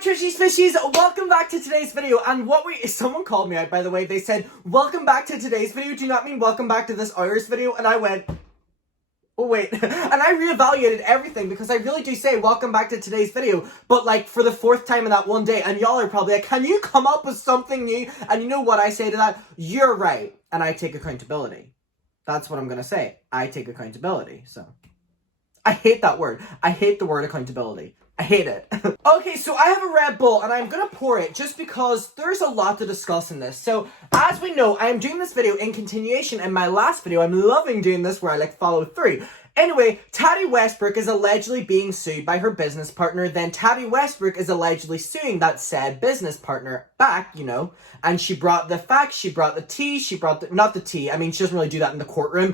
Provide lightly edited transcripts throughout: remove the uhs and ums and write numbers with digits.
Trishy Smishies, welcome back to today's video. And someone called me out, by the way. They said, welcome back to today's video. Do you not mean welcome back to this Irish video? And I went, oh wait. And I reevaluated everything because I really do say welcome back to today's video, but like for the 4th time in that one day. And y'all are probably like, can you come up with something new? And you know what I say to that? You're right. And I take accountability. That's what I'm going to say. I take accountability. So I hate that word. I hate the word accountability. I hate it. Okay, so I have a Red Bull and I'm gonna pour it just because there's a lot to discuss in this. So, as we know, I am doing this video in continuation in my last video. I'm loving doing this where I follow through. Anyway, Tati Westbrook is allegedly being sued by her business partner. Then Tati Westbrook is allegedly suing that said business partner back, you know. And she brought the facts, she brought the tea, she brought not the tea. I mean, she doesn't really do that in the courtroom.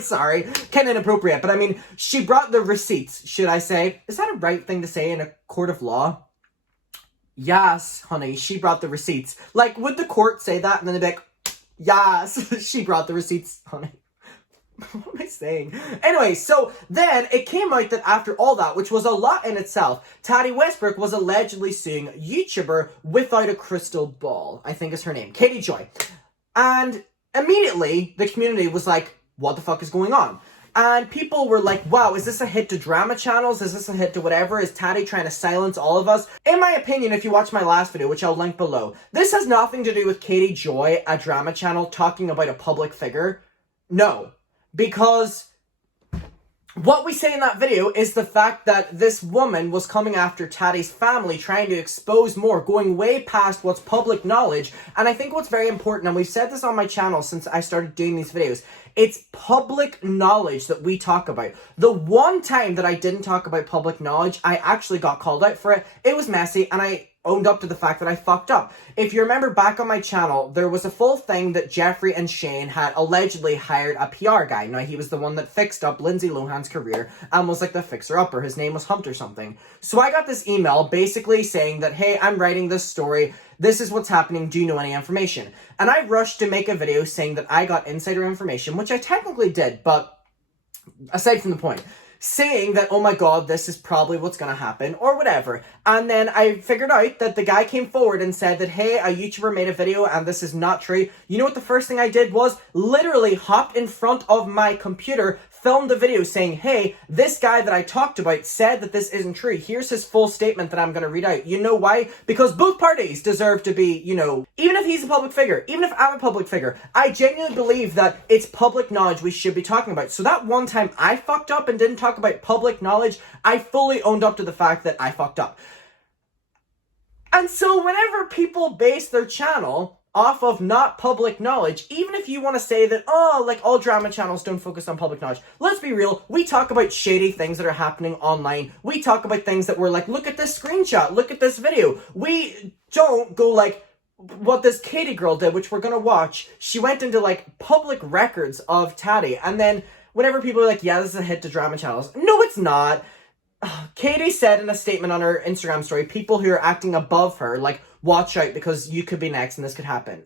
Sorry, kind of inappropriate. But I mean, she brought the receipts, should I say. Is that a right thing to say in a court of law? Yes, honey, she brought the receipts. Like, would the court say that and then they'd be like, yes, she brought the receipts, honey. What am I saying? Anyway, so then it came out that after all that, which was a lot in itself, Tati Westbrook was allegedly suing YouTuber Without a Crystal Ball, I think is her name, Katie Joy. And immediately, the community was like, what the fuck is going on? And people were like, wow, is this a hit to drama channels? Is this a hit to whatever? Is Tati trying to silence all of us? In my opinion, if you watch my last video, which I'll link below, this has nothing to do with Katie Joy, a drama channel, talking about a public figure. No. Because what we say in that video is the fact that this woman was coming after Tati's family, trying to expose more, going way past what's public knowledge. And I think what's very important, and we've said this on my channel since I started doing these videos, it's public knowledge that we talk about. The one time that I didn't talk about public knowledge, I actually got called out for it. It was messy, and I owned up to the fact that I fucked up. If you remember back on my channel, there was a full thing that Jeffrey and Shane had allegedly hired a PR guy. Now, he was the one that fixed up Lindsay Lohan's career and was like the fixer-upper. His name was Hunt or something. So I got this email basically saying that, hey, I'm writing this story. This is what's happening. Do you know any information? And I rushed to make a video saying that I got insider information, which I technically did, but aside from the point, saying that, oh my god, this is probably what's gonna happen, or whatever. And then I figured out that the guy came forward and said that, hey, a YouTuber made a video and this is not true. You know what the first thing I did was? Literally hopped in front of my computer, filmed a video saying, hey, this guy that I talked about said that this isn't true. Here's his full statement that I'm gonna read out. You know why? Because both parties deserve to be, you know, even if he's a public figure, even if I'm a public figure, I genuinely believe that it's public knowledge we should be talking about. So that one time I fucked up and didn't talk about public knowledge, I fully owned up to the fact that I fucked up. And so whenever people base their channel off of not public knowledge, even if you want to say that, oh, like all drama channels don't focus on public knowledge, let's be real, we talk about shady things that are happening online. We talk about things that we're like, look at this screenshot, look at this video. We don't go like what this Katie girl did, which we're gonna watch. She went into like public records of Tati, and then whenever people are like, yeah, this is a hit to drama channels. No, it's not. Katie said in a statement on her Instagram story, people who are acting above her, like, watch out because you could be next and this could happen.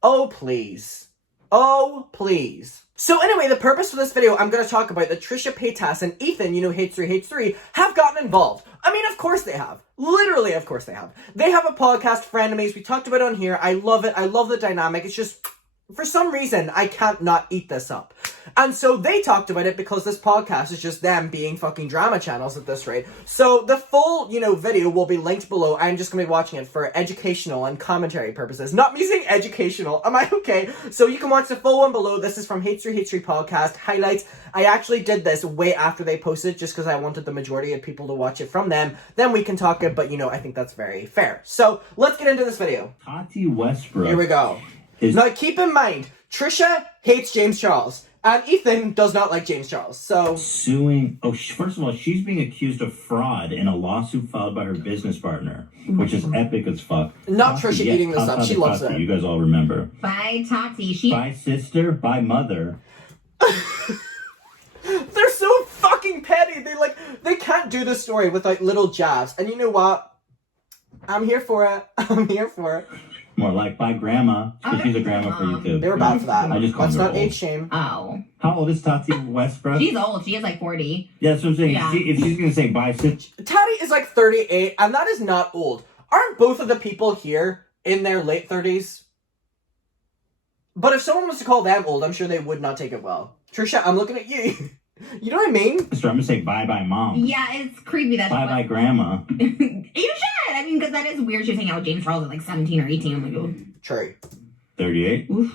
Oh, please. Oh, please. So anyway, the purpose for this video, I'm going to talk about that Trisha Paytas and Ethan, you know, H3H3, have gotten involved. I mean, of course they have. Literally, of course they have. They have a podcast, Frenemies. We talked about it on here. I love it. I love the dynamic. It's just, for some reason, I can't not eat this up. And so they talked about it because this podcast is just them being fucking drama channels at this rate. So the full, you know, video will be linked below. I'm just going to be watching it for educational and commentary purposes. Not me saying educational. Am I okay? So you can watch the full one below. This is from H3H3 Podcast Highlights. I actually did this way after they posted just because I wanted the majority of people to watch it from them. Then we can talk it, but you know, I think that's very fair. So let's get into this video. Tati Westbrook. Here we go. Now keep in mind, Trisha hates James Charles. And Ethan does not like James Charles, so suing. Oh, first of all, she's being accused of fraud in a lawsuit filed by her business partner, which is epic as fuck. Not Trisha eating this up. She loves it. You guys all remember. Bye, Tati. Bye, sister. Bye, mother. They're so fucking petty. They can't do this story without little jabs. And you know what? I'm here for it. I'm here for it. More like by grandma, because she's a grandma for YouTube. They were bad for that. I just call Let's her not old. age shame. Oh. How old is Tati Westbrook? She's old. She is like 40. Yeah, that's what I'm saying. Yeah. If she's going to say bye, Tati is like 38, and that is not old. Aren't both of the people here in their late 30s? But if someone was to call them old, I'm sure they would not take it well. Trisha, I'm looking at you. You know what I mean? I'm going to say bye-bye, mom. Yeah, it's creepy that Bye-bye, grandma. You should! I mean, because that is weird. She was hanging out with James Charles at like 17 or 18. I'm like, oh. True. 38? Oof.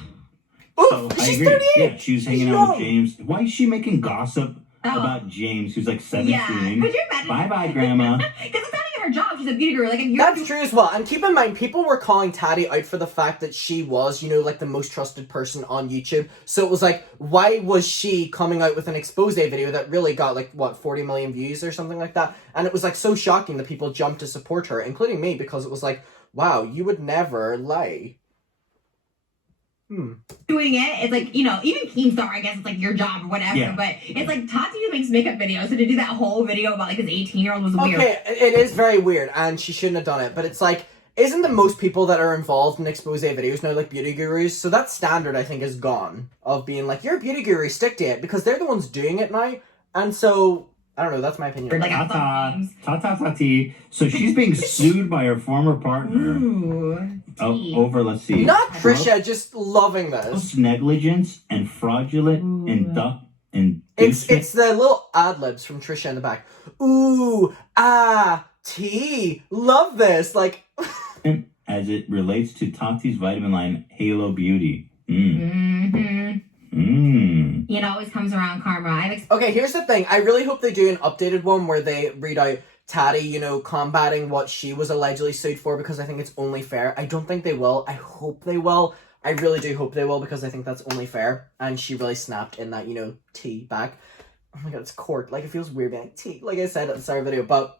Oof, So, I she's agree. 38! Yeah, she was hanging out with James. Why is she making gossip about James, who's like 17? Yeah. Could you imagine? Bye-bye, grandma. Because it's not even her job. She's a beauty guru. Like, if you're That's true as well. And keep in mind, people were calling Tati out for the fact that she was, you know, like the most trusted person on YouTube. So it was like, why was she coming out with an expose video that really got like, what, 40 million views or something like that? And it was like so shocking that people jumped to support her, including me, because it was like, wow, you would never lie. doing it, it's like, you know, even Keemstar, I guess it's like your job or whatever, Yeah. but it's like Tati makes makeup videos, so to do that whole video about like his 18-year-old was weird. Okay, it is very weird, and she shouldn't have done it, but it's like, isn't the most people that are involved in expose videos now like beauty gurus? So that standard, I think, is gone of being like, you're a beauty guru, stick to it, because they're the ones doing it now, and so, I don't know, that's my opinion. Like, Tati. So she's being sued by her former partner Ooh. over, let's see. Not Trisha, just loving this. Gross negligence and fraudulent inducement. It's the little ad-libs from Trisha in the back. Ooh, T, love this, like... as it relates to Tati's vitamin line, Halo Beauty. It always comes around karma. Okay, here's the thing. I really hope they do an updated one where they read out Tati, you know, combating what she was allegedly sued for, because I think it's only fair. I don't think they will. I hope they will. I really do hope they will, because I think that's only fair. And she really snapped in that, you know, T back. Oh my god, it's court. Like, it feels weird being like T, like I said at the start of the video. But,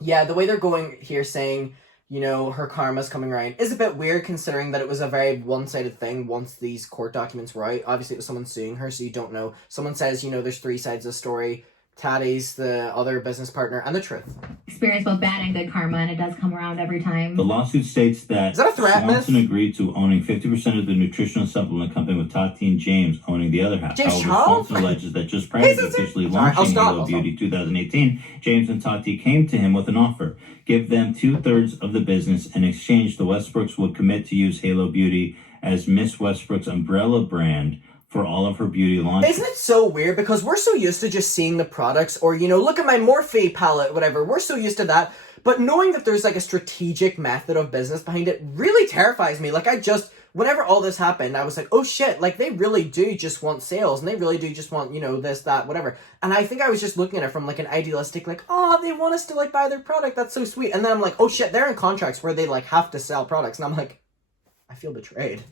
yeah, the way they're going here saying, you know, her karma's coming around is a bit weird, considering that it was a very one-sided thing once these court documents were out. Obviously, it was someone suing her, so you don't know. Someone says, you know, there's 3 sides of the story. Tati's, the other business partner, and the truth. Experience both bad and good karma, and it does come around every time. The lawsuit states that, Is that a threat, Swanson Miss? agreed to owning 50% of the nutritional supplement company, with Tati and James owning the other half. James However, Charles? Swanson alleges that just prior to officially launching Halo Beauty 2018, James and Tati came to him with an offer. Give them 2/3 of the business. In exchange, the Westbrooks would commit to use Halo Beauty as Miss Westbrook's umbrella brand for all of her beauty launches. Isn't it so weird? Because we're so used to just seeing the products, or, you know, look at my Morphe palette, whatever. We're so used to that. But knowing that there's, like, a strategic method of business behind it really terrifies me. Like, whenever all this happened, I was like, oh shit, like, they really do just want sales, and they really do just want, you know, this, that, whatever. And I think I was just looking at it from, like, an idealistic, like, oh, they want us to, like, buy their product, that's so sweet. And then I'm like, oh shit, they're in contracts where they, like, have to sell products. And I'm like, I feel betrayed.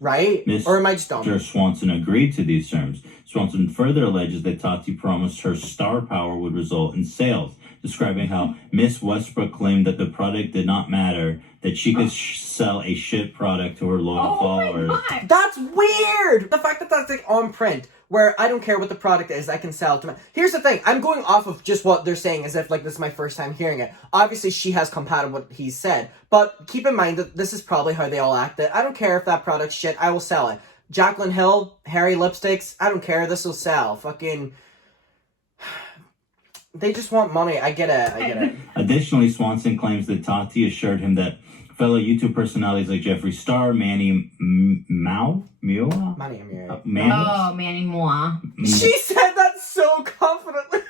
Right? Or am I just dumb? Mr. Swanson agreed to these terms. Swanson further alleges that Tati promised her star power would result in sales, describing how Miss Westbrook claimed that the product did not matter, that she could sell a shit product to her loyal followers. My God. That's weird! The fact that that's, like, on print, where I don't care what the product is, I can sell it to my... Here's the thing, I'm going off of just what they're saying as if, like, this is my first time hearing it. Obviously, she has combated what he said, but keep in mind that this is probably how they all acted. I don't care if that product's shit, I will sell it. Jaclyn Hill, Harry lipsticks, I don't care, this will sell. Fucking... They just want money, I get it. Additionally, Swanson claims that Tati assured him that fellow YouTube personalities like Jeffree Star, Manny Moore? Manny Moore. She said that so confidently.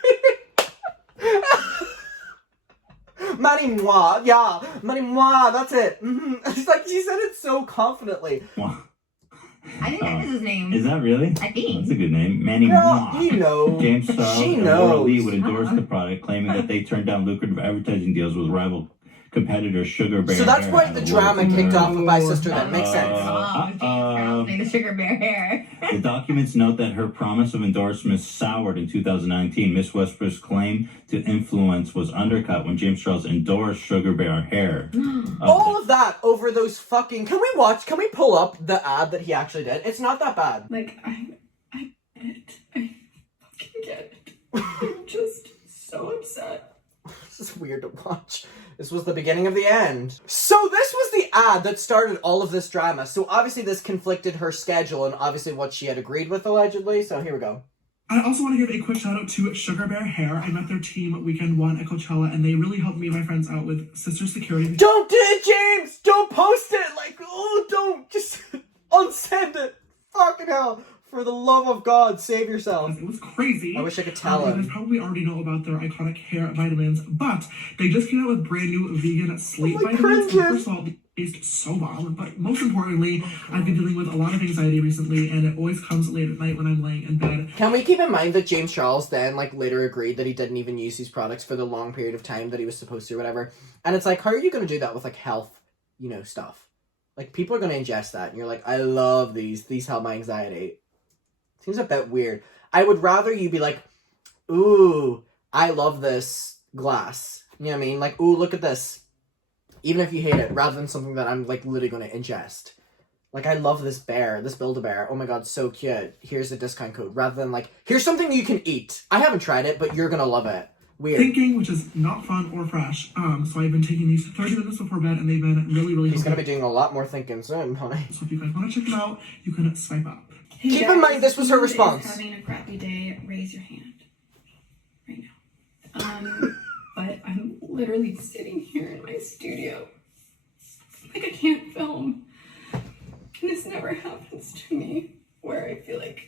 Manny Moore, yeah. Manny Moore, that's it. It's like, she said it so confidently. I think that is his name. Is that really? I think. That's a good name. Manny Girl, Moore. you know. James Charles She and Laura knows. Lee would endorse the product, claiming that they turned down lucrative advertising deals with rival competitor Sugar Bear. So that's Hair why out the of drama Louisville. kicked off with My Sister Then. Makes sense. The Sugar Bear hair. The documents note that her promise of endorsement soured in 2019. Miss Westbrook's claim to influence was undercut when James Charles endorsed Sugar Bear Hair. All of that over those fucking... Can we pull up the ad that he actually did? It's not that bad. Like, I get it. I fucking get it. I'm just so upset. This is weird to watch. This was the beginning of the end. So this was the ad that started all of this drama. So obviously this conflicted her schedule and obviously what she had agreed with, allegedly. So here we go. I also want to give a quick shout out to Sugar Bear Hair. I met their team weekend 1 at Coachella, and they really helped me and my friends out with sister security. Don't do it, James! Don't post it! Like, oh, don't! Just unsend it! Fucking hell! For the love of God, save yourself. It was crazy. I wish I could tell him. You guys probably already know about their iconic hair vitamins, but they just came out with brand new vegan sleep vitamins. First of all, they taste so bomb, but most importantly, I've been dealing with a lot of anxiety recently, and it always comes late at night when I'm laying in bed. Can we keep in mind that James Charles then, like, later agreed that he didn't even use these products for the long period of time that he was supposed to or whatever? And it's like, how are you going to do that with, like, health, you know, stuff? Like, people are going to ingest that, and you're like, I love these. These help my anxiety. Seems a bit weird. I would rather you be like, ooh, I love this glass. You know what I mean? Like, ooh, look at this. Even if you hate it, rather than something that I'm, like, literally going to ingest. Like, I love this bear, this Build-A-Bear. Oh my god, so cute. Here's a discount code. Rather than, like, here's something you can eat. I haven't tried it, but you're going to love it. Weird. Thinking, which is not fun or fresh. So I've been taking these 30 minutes before bed, and they've been really He's going to be doing a lot more thinking soon, honey. So if you guys want to check them out, you can swipe up. Hey Keep guys, in mind, this was her who is response. Having a crappy day, raise your hand right now. But I'm literally sitting here in my studio, like I can't film. And this never happens to me, where I feel like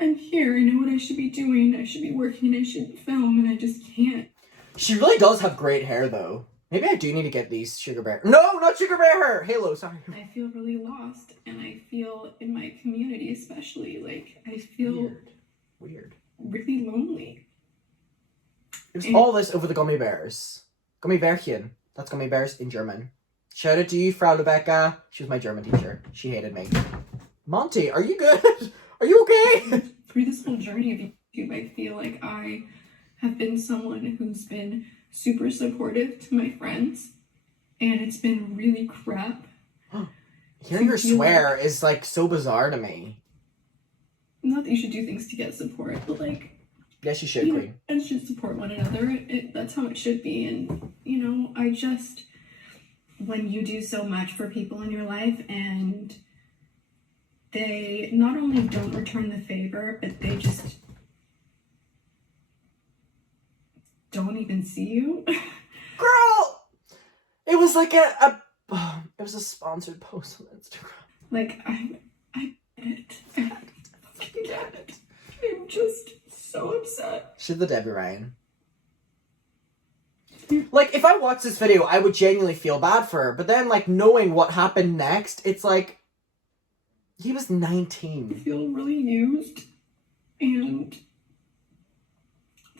I'm here, I know what I should be doing, I should be working, I should film, and I just can't. She really does have great hair, though. Maybe I do need to get these Sugar Bear. No, not Sugar Bear hair! Halo, sorry. I feel really lost, and I feel in my community especially, like, I feel Weird. really lonely. It was all this over the gummy bears. Gummibärchen. That's gummy bears in German. Shout out to you, Frau Rebecca. She was my German teacher. She hated me. Monty, are you good? Are you okay? Through this whole journey of YouTube, I feel like I have been someone who's been super supportive to my friends, and it's been really crap. Hearing her swear is, like, so bizarre to me. Not that you should do things to get support, but, like, Yes, you should, Queen. and should support one another. That's how it should be. And, you know, when you do so much for people in your life and they not only don't return the favor, but they just don't even see you. Girl! It was like it was a sponsored post on Instagram. Like, I get it. I fucking get it. I'm just so upset. She's the Debbie Ryan. Like, if I watched this video, I would genuinely feel bad for her. But then, like, knowing what happened next, it's like, he was 19. I feel really used, and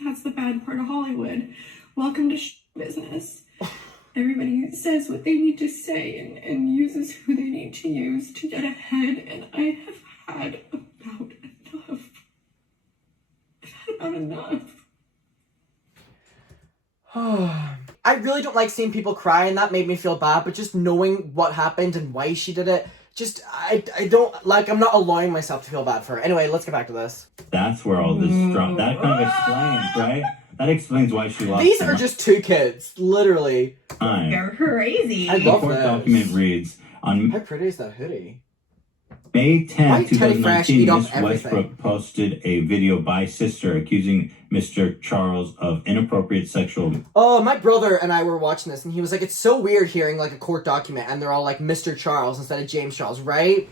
that's the bad part of Hollywood. Welcome to business. Everybody says what they need to say and uses who they need to use to get ahead, and I have had about enough. I've had about enough. I really don't like seeing people cry, and that made me feel bad, but just knowing what happened and why she did it, just, I don't, like, I'm not allowing myself to feel bad for her. Anyway, let's get back to this. That's where all this drama, that kind of explains, right? That explains why she lost. These are just two kids, literally. They're crazy. I love The court this. document reads, on How pretty is that hoodie? May 10, Why Teddy Fresh 2019, eat up Miss everything? Westbrook posted a video by sister accusing Mr. Charles of inappropriate sexual Oh, my brother and I were watching this, and he was like, it's so weird hearing, like, a court document, and they're all like Mr. Charles instead of James Charles, right?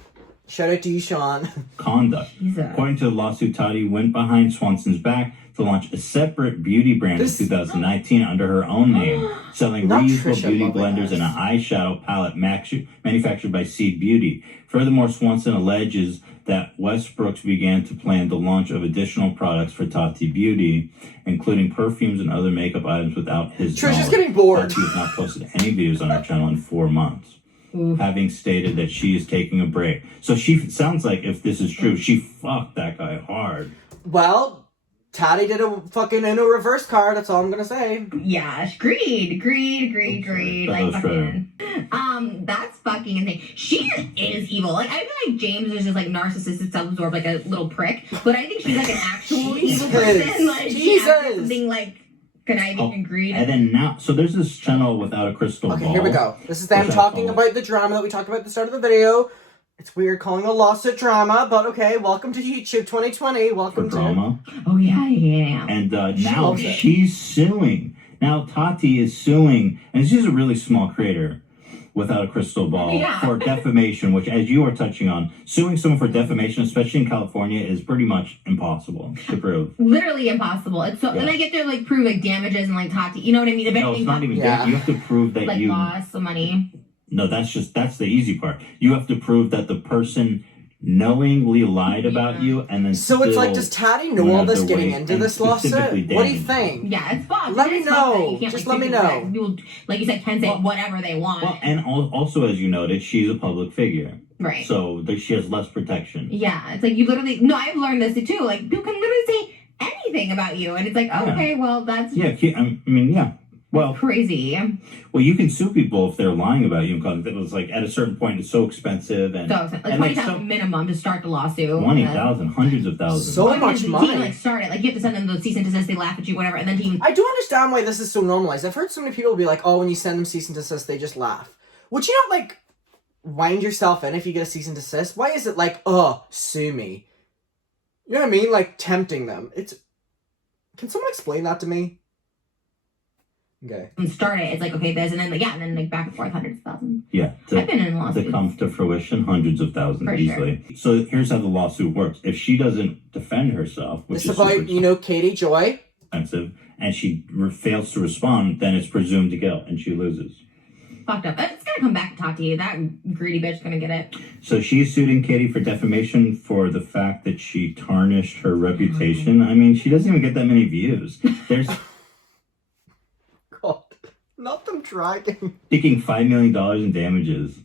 Shout out to you, Sean. conduct. Jesus. According to the lawsuit, Tati went behind Swanson's back to launch a separate beauty brand in 2019 under her own name, selling Not reusable Trisha, beauty love blenders this. and an eyeshadow palette manufactured by Seed Beauty. Furthermore, Swanson alleges that Westbrooks began to plan the launch of additional products for Tati Beauty, including perfumes and other makeup items without his Trisha's knowledge. getting bored. Tati has not posted any videos on her channel in 4 months, having stated that she is taking a break. So she sounds like, if this is true, she fucked that guy hard. Well, Tati did a fucking Uno reverse card, that's all I'm gonna say. Yeah, agreed. That Like, was fucking, that's fucking insane. She is evil. Like, I feel like James is just like narcissistic, self-absorbed, like a little prick. But I think she's like an actual evil person. Like, she acts Jesus. something like conniving and greed. And then now, so there's this channel Without a Crystal Ball. Okay, here we go. This is them talking about the drama that we talked about at the start of the video. It's weird calling a lawsuit drama, but okay, welcome to YouTube 2020. Welcome for drama. Oh, yeah. And now she's suing. Now Tati is suing, and she's a really small creator, Without a Crystal Ball, for defamation, which, as you are touching on, suing someone for defamation, especially in California, is pretty much impossible to prove. Literally impossible. It's so, and I get to like prove like damages and like Tati, you know what I mean? No, it's not even that. You have to prove that like you lost the money. No, that's the easy part. You have to prove that the person knowingly lied about you, and then so it's like, does Tati know all this getting into this lawsuit? What do you think? Yeah, it's fucked. Let me know. Just let me know. People, like you said, can say whatever they want. Well, and also, as you noted, she's a public figure. Right. So she has less protection. Yeah, it's like you literally... No, I've learned this too. Like, people can literally say anything about you, and it's like, okay, well, that's... Yeah, I mean, yeah. Well, crazy. Well, you can sue people if they're lying about you, because it was like at a certain point it's so expensive and like $20,000 minimum to start the lawsuit. 20,000, hundreds of thousands. So much money. To like start it, like you have to send them the cease and desist. They laugh at you, whatever, and then I do understand why this is so normalized. I've heard so many people be like, "Oh, when you send them cease and desist, they just laugh." Would you not like wind yourself in if you get a cease and desist? Why is it like, "Oh, sue me"? You know what I mean? Like tempting them. Can someone explain that to me? Okay. And start it. It's like, okay, there's, and then and then like back and forth, hundreds of thousands. Yeah. I've been in lawsuits. To come to fruition, hundreds of thousands For easily. Sure. So here's how the lawsuit works. If she doesn't defend herself, which it's about, Katie Joy. Expensive, and she fails to respond, then it's presumed guilt, and she loses. Fucked up. It's gonna come back to Tati. That greedy bitch is gonna get it. So she's suing Katie for defamation for the fact that she tarnished her reputation. I mean, she doesn't even get that many views. There's... Not them dragging. Seeking $5 million in damages.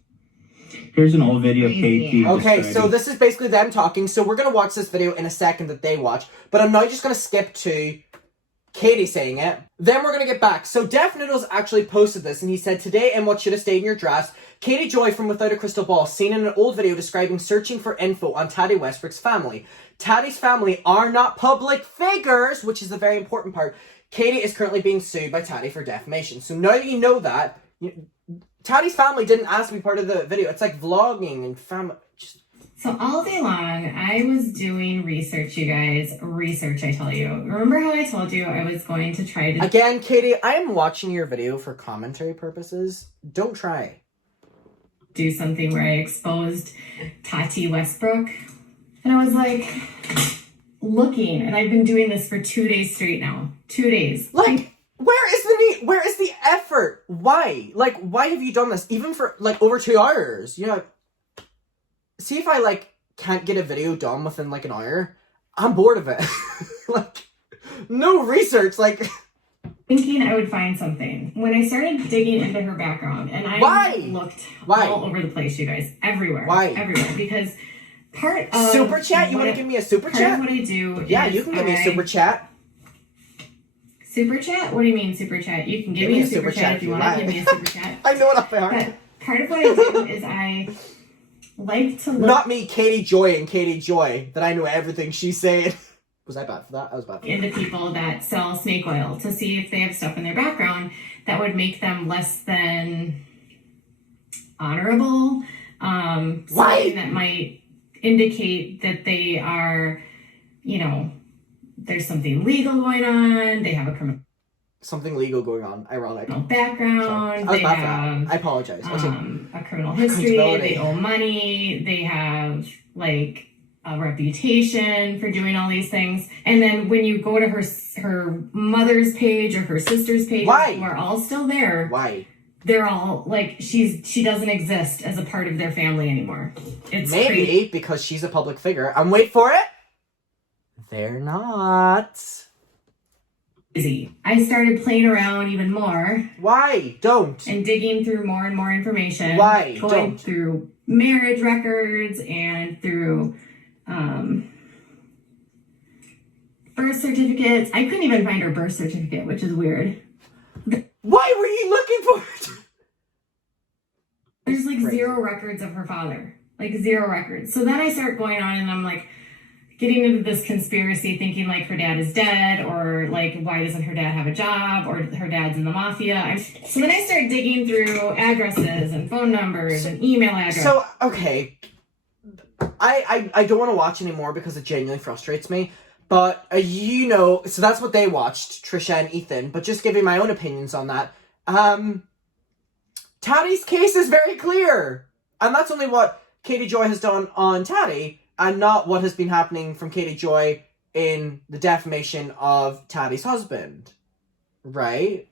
Here's an old video of Katie. Okay, so this is basically them talking. So we're going to watch this video in a second that they watch. But I'm now just going to skip to Katie saying it. Then we're going to get back. So Def Noodles actually posted this. And he said, today in what should have stayed in your drafts, Katie Joy from Without a Crystal Ball seen in an old video describing searching for info on Tati Westbrook's family. Tati's family are not public figures, which is the very important part. Katie is currently being sued by Tati for defamation. So now that you know that, Tati's family didn't ask to be part of the video. It's like vlogging and family. So all day long, I was doing research, you guys. Research, I tell you. Remember how I told you I was going to try to... Again, Katie, I am watching your video for commentary purposes. Don't try. Do something where I exposed Tati Westbrook. And I was like... looking, and I've been doing this for 2 days straight now. 2 days. Like, where is the need? Where is the effort? Why? Like, why have you done this? Even for, like, over 2 hours. You know, see if I, like, can't get a video done within, like, an hour. I'm bored of it. Like, no research, like... Thinking I would find something. When I started digging into her background, and I looked all over the place, you guys. Everywhere. Why? Everywhere. Because... part of super chat? You want to give me a super chat? Part of what I do yeah, you can give me a super chat. Super chat? What do you mean super chat? You can give me a super chat if you want to give me a super chat. I know what I are. But part of what I do is I like to look... Not me, Katie Joy and Katie Joy, that I know everything she's saying. Was I bad for that? I was bad for that. Into people that sell snake oil to see if they have stuff in their background that would make them less than honorable. Something that might indicate that they are, there's something legal going on. They have a criminal... Something legal going on, ironic. Background. They have I apologize. A criminal history. They owe money. They have, like... a reputation for doing all these things, and then when you go to her mother's page or her sister's page, who are all still there, why they're all like she doesn't exist as a part of their family anymore. It's maybe crazy. Because she's a public figure. And wait for it, they're not. Easy. I started playing around even more. Why don't and digging through more and more information. Why going don't through marriage records and through birth certificates. I couldn't even find her birth certificate, which is weird. Why were you looking for it? There's like zero records of her father. Like zero records. So then I start going on and I'm like, getting into this conspiracy, thinking like her dad is dead, or like why doesn't her dad have a job, or her dad's in the mafia. So then I started digging through addresses and phone numbers and email addresses. So, okay, I don't want to watch anymore because it genuinely frustrates me. But, you know, so that's what they watched, Trisha and Ethan. But just giving my own opinions on that. Tati's case is very clear. And that's only what Katie Joy has done on Tati, and not what has been happening from Katie Joy in the defamation of Tati's husband. Right?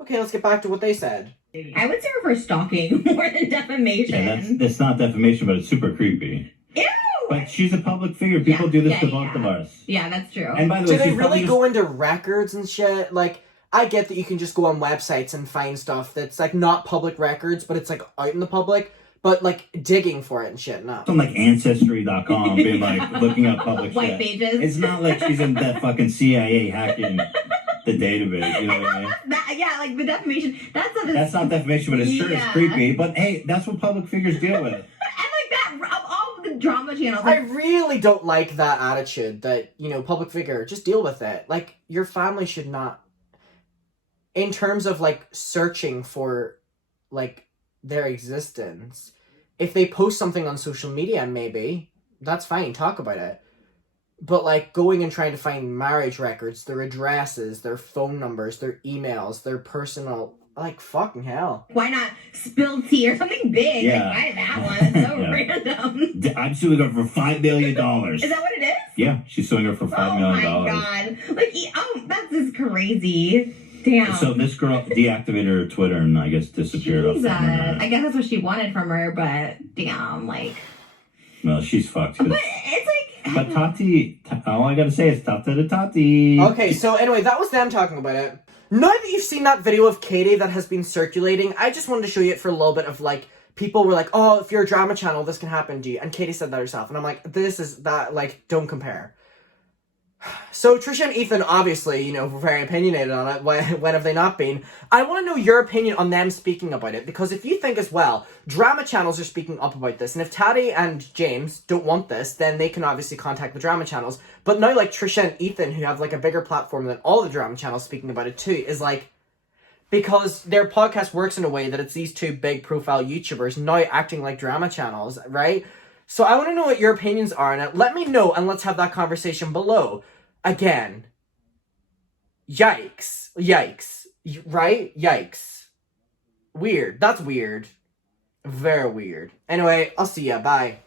Okay, let's get back to what they said. I would say her for stalking more than defamation. Yeah, that's not defamation, but it's super creepy. Ew! But she's a public figure. People do this to both of us. Yeah, that's true. And by the way, do they really go into records and shit? Like, I get that you can just go on websites and find stuff that's, like, not public records, but it's, like, out in the public. But, like, digging for it and shit, no. On, like, Ancestry.com, being, like, looking up public White shit. pages. It's not like she's in that fucking CIA hacking the database, you know what I mean? Yeah, like, the defamation, that's not defamation, but it's sure it's creepy. But, hey, that's what public figures deal with. And, like, that, of all the drama channels. I really don't like that attitude that, you know, public figure, just deal with it. Like, your family should not, in terms of, like, searching for, like, their existence, if they post something on social media, maybe, that's fine, talk about it. But, like, going and trying to find marriage records, their addresses, their phone numbers, their emails, their personal, like, fucking hell. Why not spill tea or something big? Yeah. Like, why that one? It's so random. I'm suing her for $5 million. Is that what it is? Yeah, she's suing her for $5 million. Oh my god. Like, that's just crazy. Damn. So this girl deactivated her Twitter and I guess disappeared off Jesus. the internet. I guess that's what she wanted from her, but damn, like. Well, she's fucked. But it's like. But Tati, all I gotta say is Tati. Okay, so anyway, that was them talking about it. Now that you've seen that video of Katie that has been circulating, I just wanted to show you it for a little bit of, like, people were like, oh, if you're a drama channel, this can happen to you. And Katie said that herself. And I'm like, this is that, like, don't compare. So Trisha and Ethan, obviously, you know, were very opinionated on it. When have they not been? I want to know your opinion on them speaking about it, because if you think as well, drama channels are speaking up about this, and if Tati and James don't want this, then they can obviously contact the drama channels. But now, like, Trisha and Ethan, who have, like, a bigger platform than all the drama channels speaking about it too, is like, because their podcast works in a way that it's these two big profile YouTubers now acting like drama channels, right? So I want to know what your opinions are on it. Let me know, and let's have that conversation below. Again, yikes, right? Yikes. Weird. That's weird. Very weird. Anyway, I'll see ya. Bye.